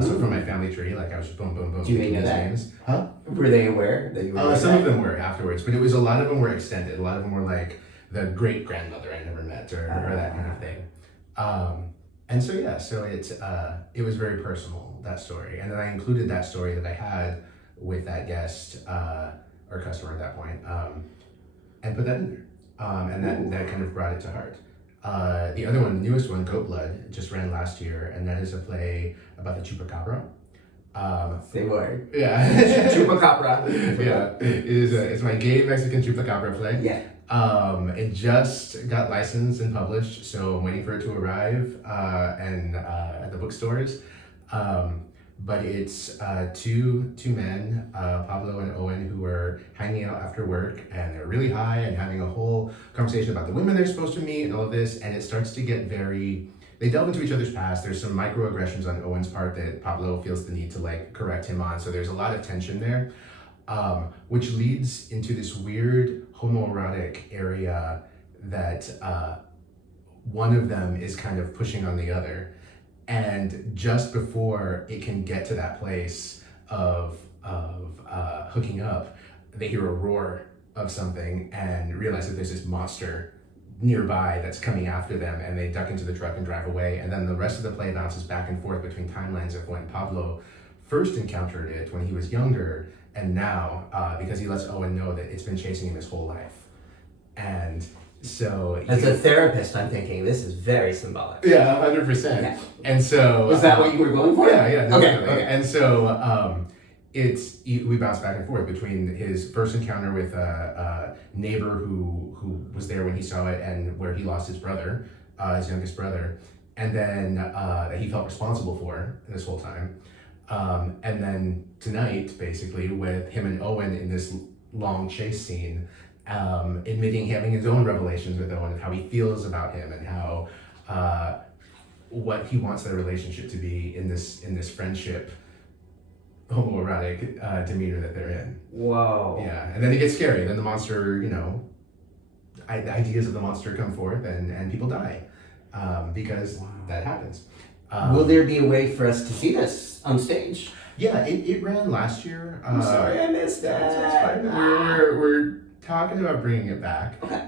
So from my family tree, like, I was just boom, boom, boom. Do you know that? Names. Huh? Were they aware that you were? Some of them were afterwards, but a lot of them were extended. A lot of them were like the great grandmother I never met, or that kind of thing. And so it was very personal, that story. And then I included that story that I had with that guest or customer at that point, and put that in there. And that kind of brought it to heart. The other one, the newest one, Goat Blood, just ran last year, and that is a play about the chupacabra. Say word. Yeah. Chupacabra. Yeah. It's my gay Mexican chupacabra play. Yeah. It just got licensed and published, so I'm waiting for it to arrive and at the bookstores. But it's two men, Pablo and Owen, who were hanging out after work, and they're really high and having a whole conversation about the women they're supposed to meet and all of this, and it starts to get they delve into each other's past. There's some microaggressions on Owen's part that Pablo feels the need to like correct him on, so there's a lot of tension there, which leads into this weird homoerotic area that one of them is kind of pushing on the other. And just before it can get to that place of hooking up, they hear a roar of something and realize that there's this monster nearby that's coming after them, and they duck into the truck and drive away. And then the rest of the play bounces back and forth between timelines of when Pablo first encountered it when he was younger, and now because he lets Owen know that it's been chasing him his whole life. And So as a therapist, I'm thinking this is very symbolic. Yeah, 100%. Yeah. And so Was that what you were going for? Yeah, definitely. Okay. And so we bounce back and forth between his first encounter with a neighbor who was there when he saw it, and where he lost his brother, his youngest brother, and then that he felt responsible for this whole time. And then tonight, basically, with him and Owen in this long chase scene, admitting having his own revelations with Owen, how he feels about him, and how what he wants their relationship to be in this friendship, homoerotic demeanor that they're in. Whoa. Yeah, and then it gets scary. Then the monster, ideas of the monster come forth, and people die because that happens. Will there be a way for us to see this on stage? Yeah, it ran last year. I'm sorry I missed that. That's fine. We're talking about bringing it back. Okay.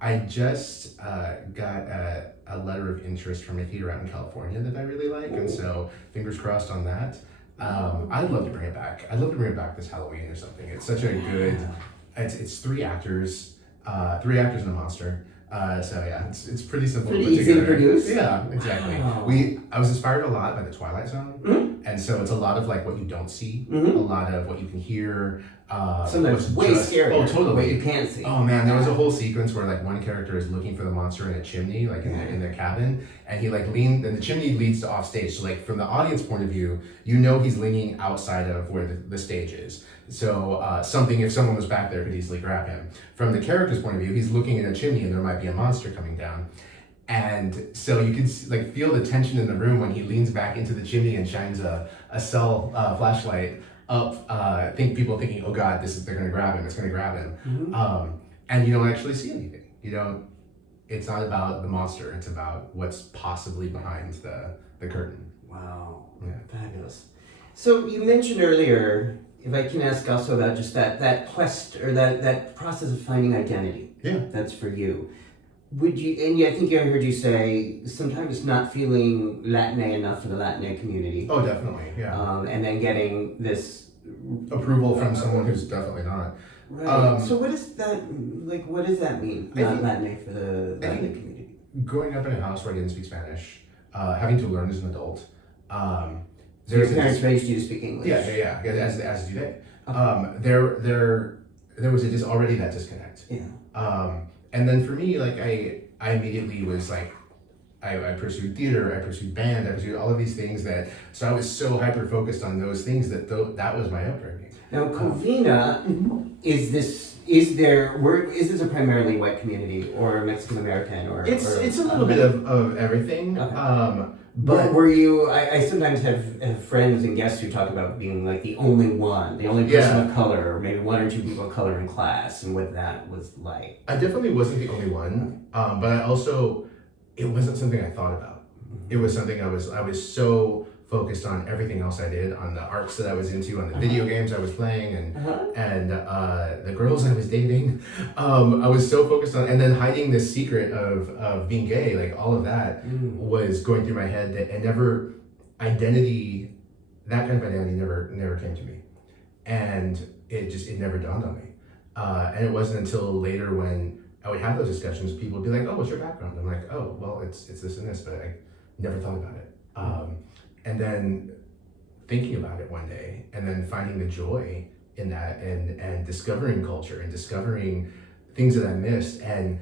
I just got a letter of interest from a theater out in California that I really like, and so fingers crossed on that. I'd love to bring it back. I'd love to bring it back this Halloween or something. It's such a good. It's three actors and a monster. So yeah, it's pretty simple. Pretty to put easy to together. produce. Yeah, exactly. Wow. I was inspired a lot by the Twilight Zone, and so it's a lot of like what you don't see, a lot of what you can hear. Sometimes way scary. Oh, totally. What you can't see. Oh man, there was a whole sequence where like one character is looking for the monster in a chimney, like in the cabin, and he like leaned, and the chimney leads to off stage. So like from the audience point of view, he's leaning outside of where the stage is. So if someone was back there, could easily grab him. From the character's point of view, he's looking in a chimney, and there might be a monster coming down. And so you can like feel the tension in the room when he leans back into the chimney and shines a cell flashlight up. People thinking, oh God, they're gonna grab him. It's gonna grab him. And you don't actually see anything. It's not about the monster. It's about what's possibly behind the curtain. Wow. Yeah. Fabulous. So you mentioned earlier, if I can ask also about just that quest or that process of finding identity. Yeah. That's for you. Would you, and I think I heard you say sometimes not feeling Latiné enough for the Latiné community. Oh, definitely. Yeah. And then getting this approval from someone who's definitely not. Right. So what is that, like, what does that mean, not Latiné for the Latiné community? Growing up in a house where I didn't speak Spanish, having to learn as an adult. So your parents raised you to speak English? Yeah, as do they. Okay. There was already that disconnect. Yeah. And then for me, like I immediately was like, I pursued theater, I pursued band, I pursued all of these things so I was so hyper focused on those things that was my upbringing. Now, Covina, is this a primarily white community or Mexican American or? It's a little bit of everything. Okay. But were you? I sometimes have friends and guests who talk about being like the only person of color, or maybe one or two people of color in class, and what that was like. I definitely wasn't the only one, but it wasn't something I thought about. It was something I was so focused on everything else I did, on the arts that I was into, on the video games I was playing, and the girls I was dating. I was so focused on, and then hiding this secret of being gay, like all of that was going through my head, that and never identity, that kind of identity never came to me, and it never dawned on me, and it wasn't until later when I would have those discussions, people would be like, oh, what's your background? I'm like, oh, well, it's this and this, but I never thought about it. And then thinking about it one day, and then finding the joy in that, and discovering culture, and discovering things that I missed, and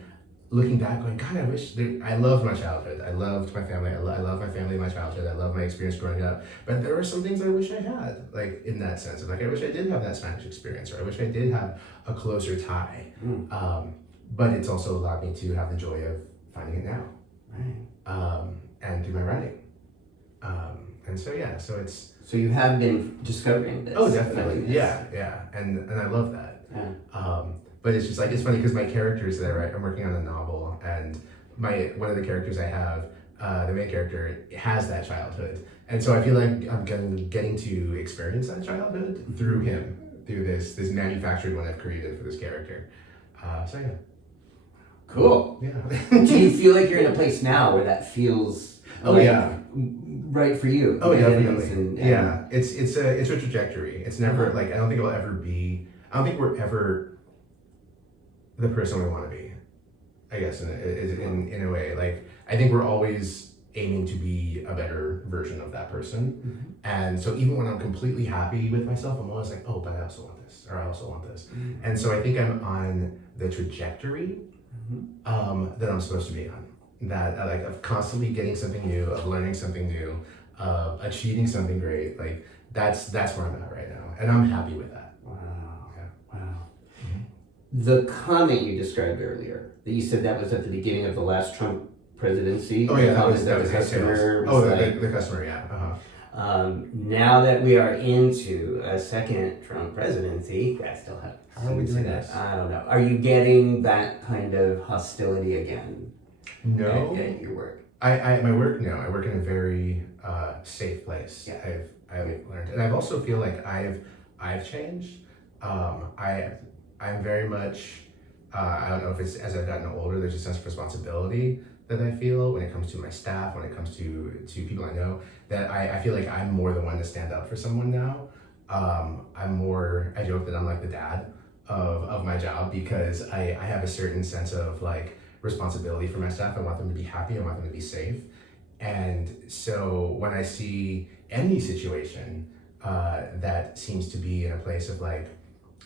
looking back going, God, I loved my childhood. I loved my family. I love my family, my childhood. I love my experience growing up. But there were some things I wish I had, like in that sense of like, I wish I did have that Spanish experience, or I wish I did have a closer tie. But it's also allowed me to have the joy of finding it now. Right. And through my writing. And so it's. So you have been discovering this. Oh, definitely. Yeah. And I love that. Yeah. But it's just like, it's funny because my characters that I write, I'm working on a novel, and one of the characters I have, the main character, has that childhood. And so I feel like I'm getting to experience that childhood through him, through this manufactured one I've created for this character. So yeah. Cool. Yeah. Do you feel like you're in a place now where that feels right for you? Oh, definitely. Yeah. It's a trajectory. It's never like, I don't think we're ever the person we want to be. I guess in a way. Like, I think we're always aiming to be a better version of that person. And so even when I'm completely happy with myself, I'm always like, oh, but I also want this, or I also want this. And so I think I'm on the trajectory that I'm supposed to be on. That like of constantly getting something new, of learning something new, of achieving something great. Like that's where I'm at right now, and I'm happy with that. Wow. Yeah. Wow. The comment you described earlier, that you said that was at the beginning of the last Trump presidency. Oh yeah, that was the customer. Oh, the customer, yeah. Now that we are into a second Trump presidency, I still have. How are we doing this? I don't know. Are you getting that kind of hostility again? No. At your work. My work, no. I work in a very safe place. Yeah. I've learned, and I also feel like I've changed. I'm very much. I don't know if it's as I've gotten older. There's a sense of responsibility that I feel when it comes to my staff, when it comes to people I know. That I feel like I'm more the one to stand up for someone now. I joke that I'm like the dad of my job because I have a certain sense of like responsibility for my staff. I want them to be happy. I want them to be safe. And so when I see any situation that seems to be in a place of like,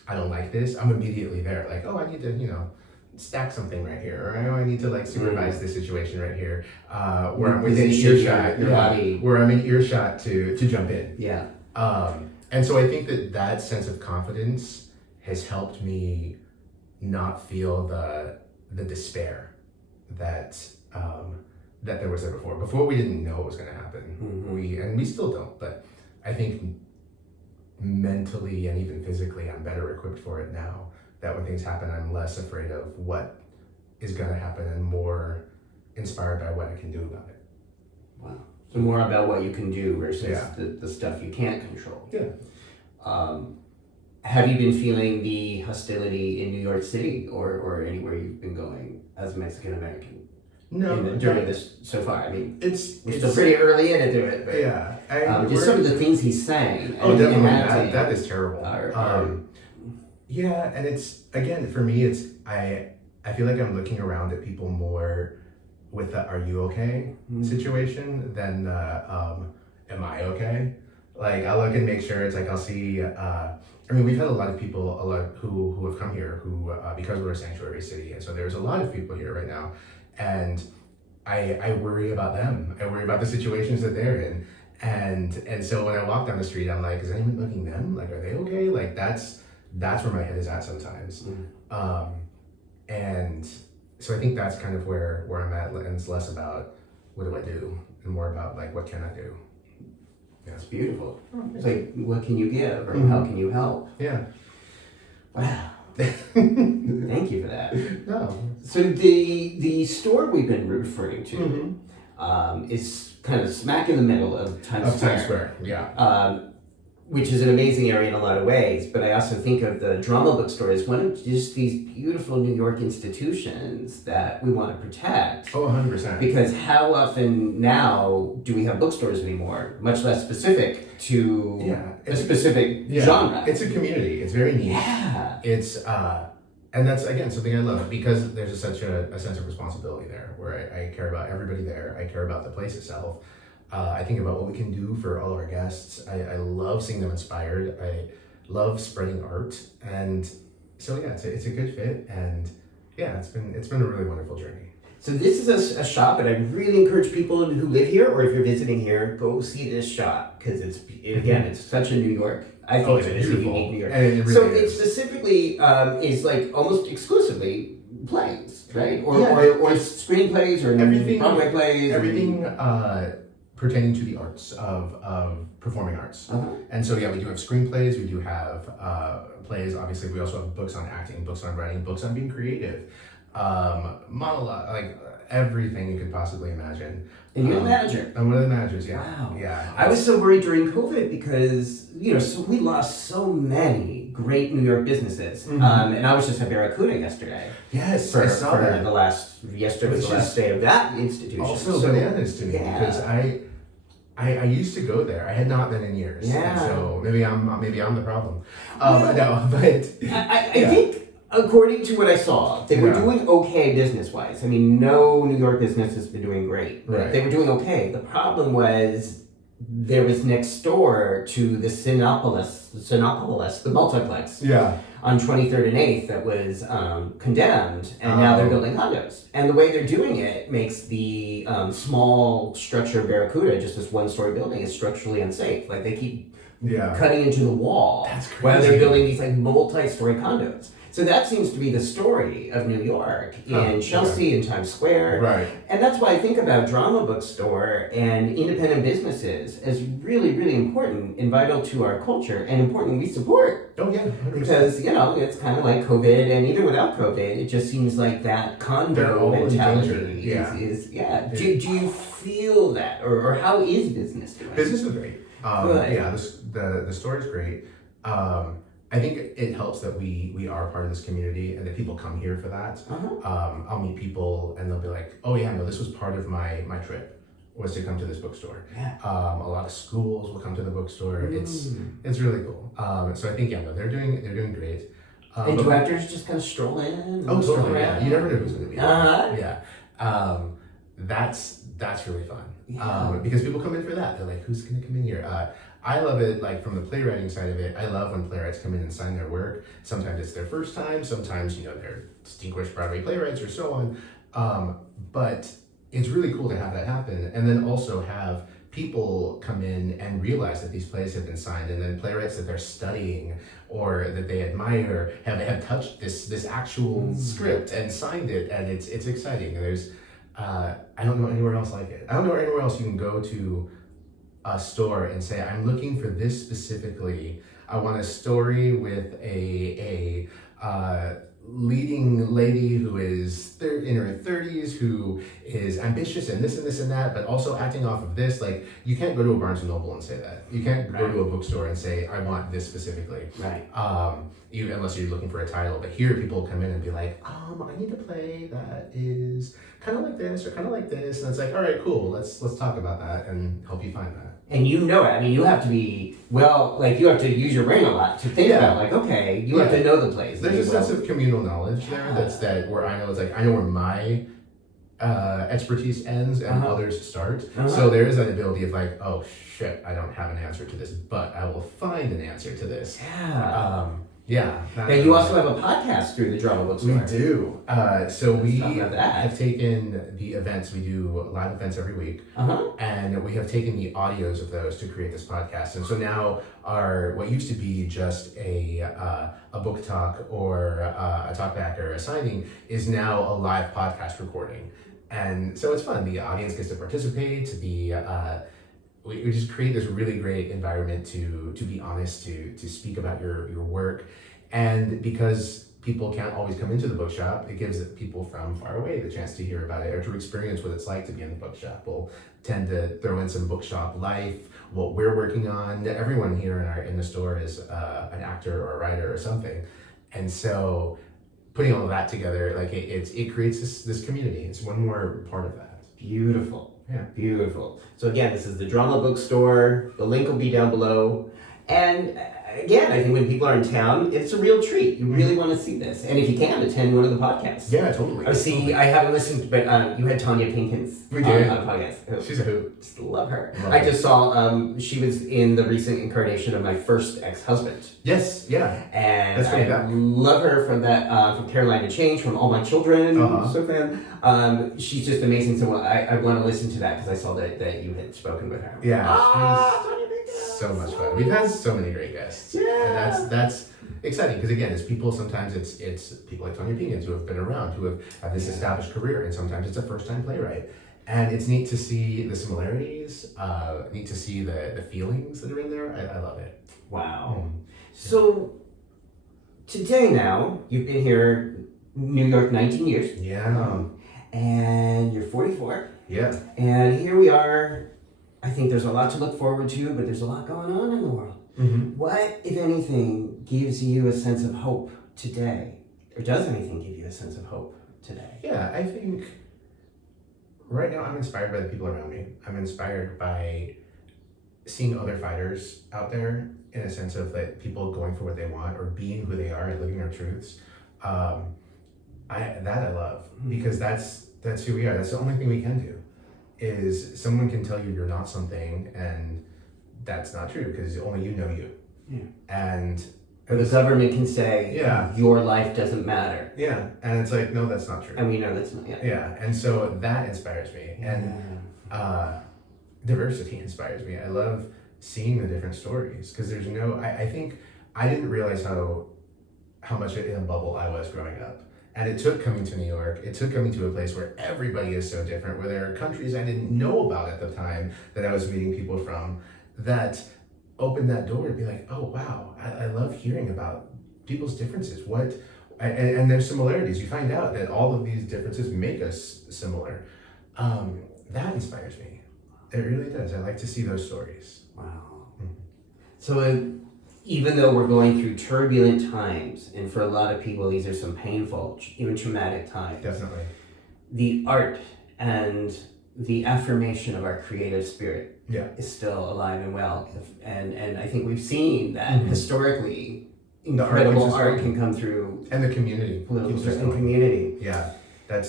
I don't like this, I'm immediately there. Like, oh, I need to, stack something right here, or I need to like supervise this situation right here, where I'm within earshot, where I'm in earshot to jump in. Yeah. And so I think that sense of confidence has helped me not feel the despair that there was there before. Before we didn't know what was going to happen. We still don't, but I think mentally and even physically I'm better equipped for it now. That when things happen, I'm less afraid of what is going to happen and more inspired by what I can do about it. Wow. So more about what you can do versus the stuff you can't control. Yeah. Have you been feeling the hostility in New York City or anywhere you've been going as a Mexican American? No. During this so far, I mean, we're still pretty early into it. But, yeah. Just some of the things he's saying. Oh, definitely. That is terrible. Yeah, and it's, again, for me, it's, I feel like I'm looking around at people more with the "are you okay" situation than "am I okay?" Like, I'll look and make sure. It's like I'll see. We've had a lot of people, who have come here who because we're a sanctuary city, and so there's a lot of people here right now, and I worry about them. I worry about the situations that they're in, and so when I walk down the street, I'm like, is anyone looking at them? Like, are they okay? Like, that's where my head is at sometimes. And so I think that's kind of where I'm at, and it's less about what do I do and more about like what can I do. Yeah. It's beautiful. It's like, what can you give or how can you help? Yeah. Wow. Thank you for that. No. So the store we've been referring to is kind of smack in the middle of Times Square. Yeah. Which is an amazing area in a lot of ways, but I also think of the Drama Bookstore as one of just these beautiful New York institutions that we want to protect. Oh, 100%. Because how often now do we have bookstores anymore, much less specific to a specific genre? It's a community. It's very neat. Yeah. It's and that's again something I love because there's such a sense of responsibility there, where I care about everybody there. I care about the place itself. I think about what we can do for all of our guests. I love seeing them inspired. I love spreading art, and so it's a good fit, and it's been a really wonderful journey. So this is a shop, and I really encourage people who live here, or if you're visiting here, go see this shop because it's such a New York. I think it's a unique New York. And it really it specifically is like almost exclusively plays, right? Or screenplays or Broadway plays. Everything. Pertaining to the arts of performing arts. And so we do have screenplays, we do have plays, obviously we also have books on acting, books on writing, books on being creative, monologue, like everything you could possibly imagine. And you're the manager. I'm one of the managers, yeah. Wow. Yeah. I was so worried during COVID because, so we lost so many great New York businesses. And I was just at Barracuda yesterday. Yes, I saw that. Yesterday was the last day of that institution. Also bananas to me because I used to go there. I had not been in years. Yeah. So maybe I'm the problem. No, but I think According to what I saw, they were Yeah. doing okay business-wise. I mean, no New York business has been doing great. Right. They were doing okay. The problem was there was next door to the Sinopolis, the multiplex Yeah. on 23rd and 8th that was condemned, and now they're building condos. And the way they're doing it makes the small structure Barracuda, just this one-story building, is structurally unsafe. Like they keep cutting into the wall while they're building these like multi-story condos. So that seems to be the story of New York in Chelsea and Times Square. Right. And that's why I think about Drama Bookstore and independent businesses as really, really important and vital to our culture and important we support. Oh, yeah. 100%. Because, it's kind of like COVID, and even without COVID, it just seems like that condo mentality is. Do you feel that? Or how is business doing? Business is great. The store is great. I think it helps that we are part of this community and that people come here for that. I'll meet people and they'll be like, oh yeah, no, this was part of my trip, was to come to this bookstore. Yeah. A lot of schools will come to the bookstore. It's really cool. So I think they're doing great. And do actors just kind of stroll in? Oh, totally. Yeah. You never know who's going to be there. Yeah. That's really fun. Yeah. Because people come in for that. They're like, who's going to come in here? I love it, like from the playwriting side of it. I love when playwrights come in and sign their work. Sometimes it's their first time. Sometimes, they're distinguished Broadway playwrights or so on. But it's really cool to have that happen. And then also have people come in and realize that these plays have been signed, and then playwrights that they're studying or that they admire have touched this actual script and signed it, and it's exciting. There's I don't know anywhere else like it. I don't know anywhere else you can go to a store and say, I'm looking for this specifically. I want a story with a leading lady who is in her 30s, who is ambitious and this and that, but also acting off of this. Like, you can't go to a Barnes and Noble and say that. You can't go to a bookstore and say, I want this specifically. Right. Unless you're looking for a title. But here people come in and be like, I need a play that is kind of like this or kind of like this. And it's like, all right, cool. Let's talk about that and help you find that. And you have to be, you have to use your brain a lot to think about, you have to know the plays. There's a sense of communal knowledge there where I know it's like, I know where my expertise ends and others start. So there is that ability of like, oh shit, I don't have an answer to this, but I will find an answer to this. And you also have a podcast through the Drama Bookstore. We do. So we have taken the events. We do live events every week, and we have taken the audios of those to create this podcast. And so now what used to be just a book talk or a talk back or a signing is now a live podcast recording. And so it's fun. The audience gets to participate. We just create this really great environment to be honest, to speak about your work. And because people can't always come into the bookshop, it gives people from far away the chance to hear about it or to experience what it's like to be in the bookshop. We'll tend to throw in some bookshop life, what we're working on. Everyone here in the store is an actor or a writer or something. And so putting all of that together, it creates this community. It's one more part of that. Beautiful. Yeah. Beautiful. So again, this is the Drama Bookstore. The link will be down below. And again, I think when people are in town, it's a real treat. You really want to see this. And if you can, attend one of the podcasts. Yeah, totally. I haven't listened, but you had Tanya Pinkins on a podcast. She's a hoot. Just love her. I just saw she was in the recent incarnation of my first ex-husband. Yes, yeah. And I love her from that, from Caroline to Change, from All My Children. So fan. She's just amazing. So I want to listen to that because I saw that you had spoken with her. Yeah. So much fun. We've had so many great guests. Yeah. And that's exciting because again, it's people, sometimes it's people like Tanya Pinkins who have been around, who have this established career, and sometimes it's a first-time playwright. And it's neat to see the similarities, neat to see the feelings that are in there. I love it. Wow. So today now, you've been here New York 19 years. Yeah. And you're 44. Yeah. And here we are. I think there's a lot to look forward to, but there's a lot going on in the world. What, if anything, gives you a sense of hope today? Or does anything give you a sense of hope today? Yeah, I think right now I'm inspired by the people around me. I'm inspired by seeing other fighters out there in a sense of like people going for what they want or being who they are and living their truths. I love, because that's who we are. That's the only thing we can do. Is someone can tell you you're not something, and that's not true, because only you know you. Yeah. And or the government can say, your life doesn't matter. Yeah, and it's like, no, that's not true. And we know that's not. Yeah, and so that inspires me, and diversity inspires me. I love seeing the different stories, because there's no. I think I didn't realize how much in a bubble I was growing up. And it took coming to New York, it took coming to a place where everybody is so different, where there are countries I didn't know about at the time that I was meeting people from, that opened that door to be like, oh wow, I love hearing about people's differences. And there's similarities. You find out that all of these differences make us similar. That inspires me. It really does. I like to see those stories. Wow. Mm-hmm. So even though we're going through turbulent times, and for a lot of people these are some painful, even traumatic times. Definitely. The art and the affirmation of our creative spirit is still alive and well. And I think we've seen that historically incredible art can come through. And the community. Political and community. Yeah. I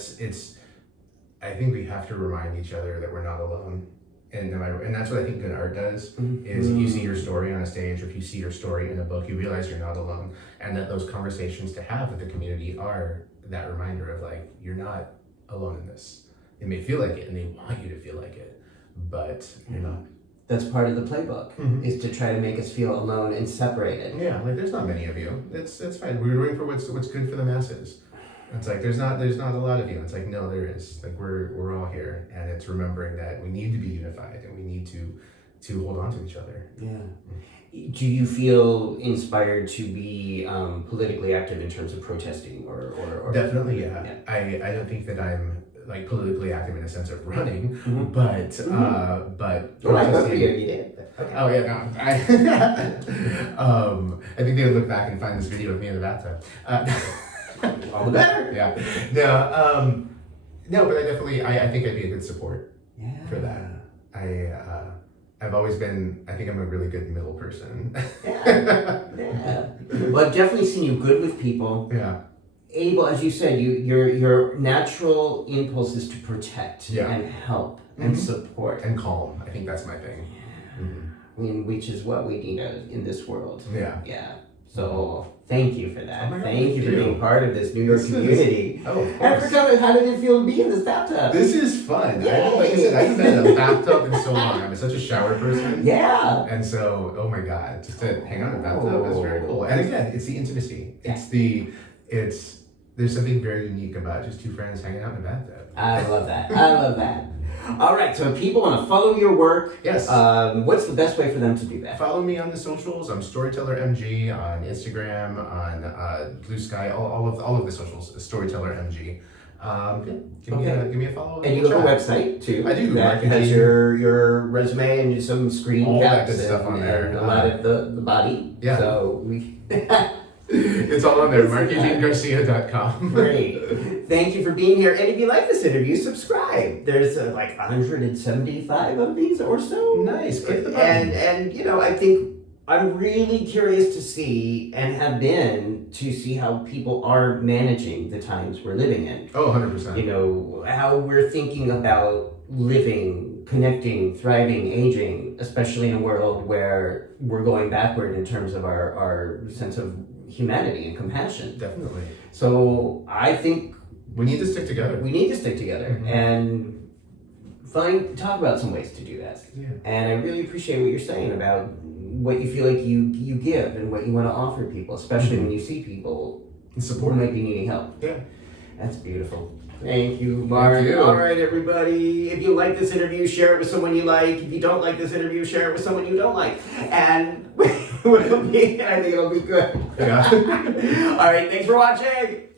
think we have to remind each other that we're not alone. And that's what I think good art does, is if you see your story on a stage, or if you see your story in a book, you realize you're not alone. And that those conversations to have with the community are that reminder of like, you're not alone in this. They may feel like it, and they want you to feel like it, but you're not. That's part of the playbook, is to try to make us feel alone and separated. Yeah, like there's not many of you. It's fine. We're doing for what's good for the masses. It's like there's not a lot of you. It's like, no, there is. Like we're all here, and it's remembering that we need to be unified, and we need to hold on to each other. Yeah. Do you feel inspired to be politically active in terms of protesting or Definitely, yeah. I don't think that I'm like politically active in a sense of running, but well, I hope you did. Okay. Oh yeah, no. I think they would look back and find this video of me in the bathtub. All the better. Yeah. No, but I think I'd be a good support for that. I've always been, I think I'm a really good middle person. Yeah. Well, I've definitely seen you good with people. Yeah. Able, as you said, your natural impulse is to protect and help and support. And calm. I think that's my thing. Yeah. I mean, which is what we need in this world. Yeah. Yeah. So thank you for that. Oh my God, thank you for being part of this New York community. Of course. And for coming, how did it feel to be in this bathtub? This is fun. Like I said, I haven't been in a bathtub in so long. I'm such a shower person. Yeah. And so, oh my God, just to hang out in a bathtub is very cool. And again, it's the intimacy. There's something very unique about just two friends hanging out in a bathtub. I love that. All right, so if people want to follow your work, yes. What's the best way for them to do that? Follow me on the socials. I'm Storyteller MG on Instagram, on Blue Sky, all of the socials. Storyteller MG. Give me a follow. And you have a website too. I do. That has your resume and some screen all caps that good stuff on there. And a lot of the body. Yeah. So we. It's all on there. Mark-EugeneGarcia.com. Great. Thank you for being here. And if you like this interview, subscribe. There's like 175 of these or so. Nice. Click the button. And I think I'm really curious to see, and have been to see, how people are managing the times we're living in. Oh, 100%. How we're thinking about living, connecting, thriving, aging, especially in a world where we're going backward in terms of our sense of humanity and compassion. Definitely. So I think we need to stick together. And talk about some ways to do that. Yeah. And I really appreciate what you're saying about what you feel like you give and what you want to offer people, especially when you see people who might be needing help. Yeah. That's beautiful. Thank you, Mark. Thank you. All right, everybody. If you like this interview, share it with someone you like. If you don't like this interview, share it with someone you don't like. And I think it'll be good. Yeah. All right, thanks for watching.